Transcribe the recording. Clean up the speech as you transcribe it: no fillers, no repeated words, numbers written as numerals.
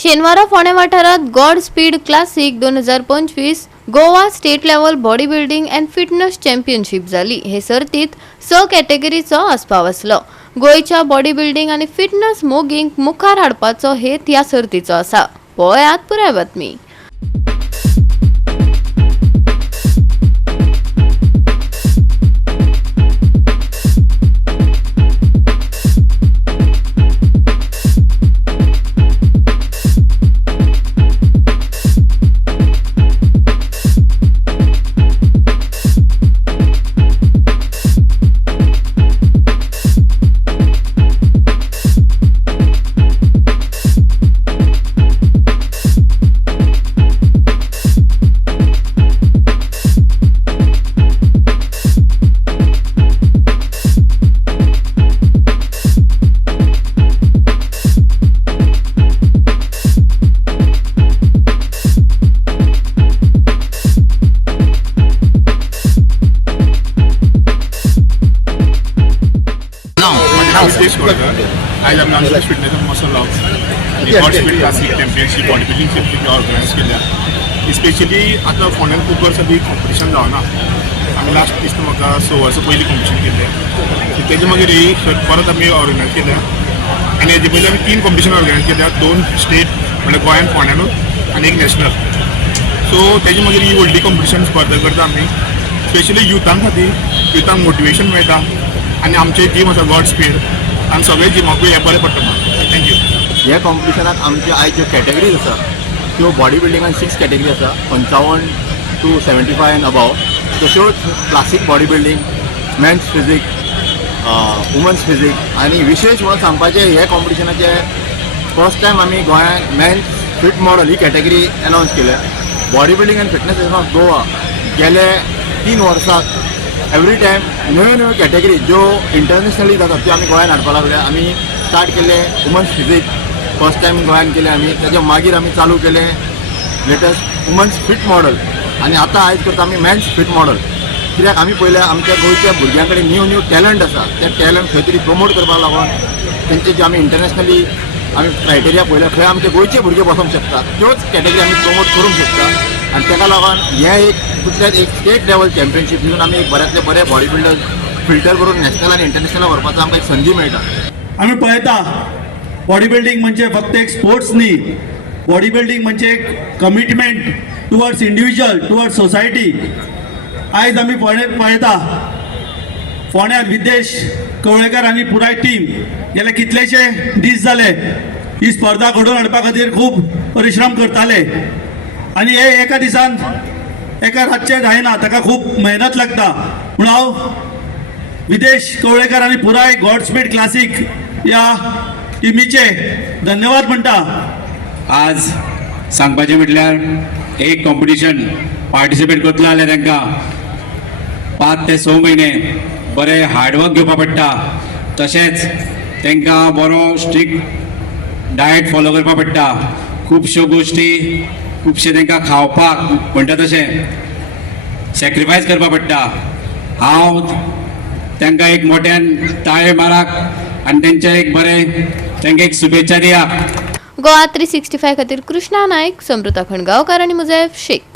शेनवारा फोंडे वाठारात God speed classic 2025 Goa state level body building and fitness championship जाली। हे सर्तीत 6 कॅटेगरीचो आस्पाव आसलो। गोयच्या बॉडी बिल्डिंग आनी फिटनेस मोगींक मुखार हाडपाचो हेत ह्या सर्तीचो आसा। पळयात पुराय बातमी। आज आम्ही आमच्या fitness and muscle loss God speed classic championship body building championship organise केल्या। स्पेशली आता फोंड्यान खूब वर्सां बी कॉम्पिटिशन जावना। आमी लास्ट दिसता म्हाका 6 वर्सां पयलीं कॉम्पिटिशन केल्लें। तेजे मागीर ही परत आमी ऑर्गनायज केल्या आनी हेजे पयलीं आमी 3 कॉम्पिटिशन ऑर्गनायज केल्या, 2 स्टेट म्हणजे गोंयान फोंड्यानूच आनी एक नॅशनल। सो तेजे मागीर ही व्हडली कॉम्पिटिशन स्पर्धा करता आमी, स्पेशली युथां खातीर, युथांक मोटिवेशन मेळटा आनी आमचे जीम आसा गॉड स्पीड आनी सगळे जिमाकूय हे बरें पडटा म्हाका। थँक्यू। ह्या कॉम्पिटिशनाक आमचे आयज ज्यो कॅटेगरीज आसा त्यो बॉडी बिल्डिंगान 6 कॅटेगरी आसा, 55 to 75 एंड अबाव। तश्योच classic body building, men's physique, women's physique आनी विशेश म्हणून सांगपाचें हे कॉम्पिटिशनाचे फर्स्ट टायम आमी गोंयांत मेन्स फिट मॉडल ही कॅटेगरी अनावन्स केल्या। Body building end fitness of Goa गेले 3 वर्सांत एवरी टायम नव्यो कॅटेगरी ज्यो इंटरनॅशनली जातात त्यो आमी गोंयांत हाडपाक लागले। आमी स्टार्ट केले वुमन्स फिजीक, फर्स्ट टायम गोंयांत केले आमी। तेच्या मागीर आमी चालू केले लेटस्ट वुमन्स फिट मॉडल आनी आतां आयज करता आमी मेन्स फिट मॉडल। कित्याक आमी पयल्या आमच्या गोंयच्या भुरग्यां कडेन न्यू टॅलंट आसा, ते टॅलंट खंय तरी प्रमोट करपाक लागून तेंचे जे आमी इंटरनॅशनली आमी क्रायटेरिया पळयल्या खंय आमचे गोंयचे भुरगे वचूंक शकतात, त्योच कॅटेगरी आमी प्रमोट करूंक शकता। आनी ताका लागून हे एक दुसऱ्यात एक स्टेट लेवल चॅम्पियनशीप दिवन आमी एक बऱ्यांतले बरे बॉडी बिल्डर फिल्टर करून नॅशनल आनी इंटरनॅशनल व्हरपाचो आमकां एक संदी मेळटा। आमी पळयता बॉडी बिल्डिंग म्हणजे फक्त एक स्पोर्ट्स न्ही, बॉडी बिल्डिंग म्हणजे एक commitment towards individual, towards society. आयज आमी पळयता फोंड्यार विदेश कवळेकर आनी पुराय टीम गेले कितलेशे दीस जाले ही स्पर्धा घडोवन हाडपा खातीर खूब परिश्रम करताले आनी हे एका दिसान एका रातचें जायना, ताका खूब मेहनत लागता। म्हूण हांव विदेश कवळेकर आनी पुराय गॉड स्पीड क्लासिक ह्या टिमीचे धन्यवाद म्हणटा। आज सांगपाचें म्हटल्यार एक कॉम्पिटिशन पार्टिसिपेट करतलो जाल्यार तांकां 5 ते 6 म्हयने बरें हार्डवर्क घेवपा पडटा। तशेंच तांकां बरो स्ट्रिक्ट डायट फॉलो करपा पडटा। खुबश्यो गोश्टी, खुबशे तांकां खावपाक म्हणटा तशें सॅक्रिफायस करपा पडटा। हांव तांकां एक मोठ्यान ताळे माराक आनी तेंचे एक बरें तांकां एक शुभेच्छा दियात। गोवा 365 खातीर कृष्णा नायक, समृता खणगांवकार आनी मुजैफ शेख।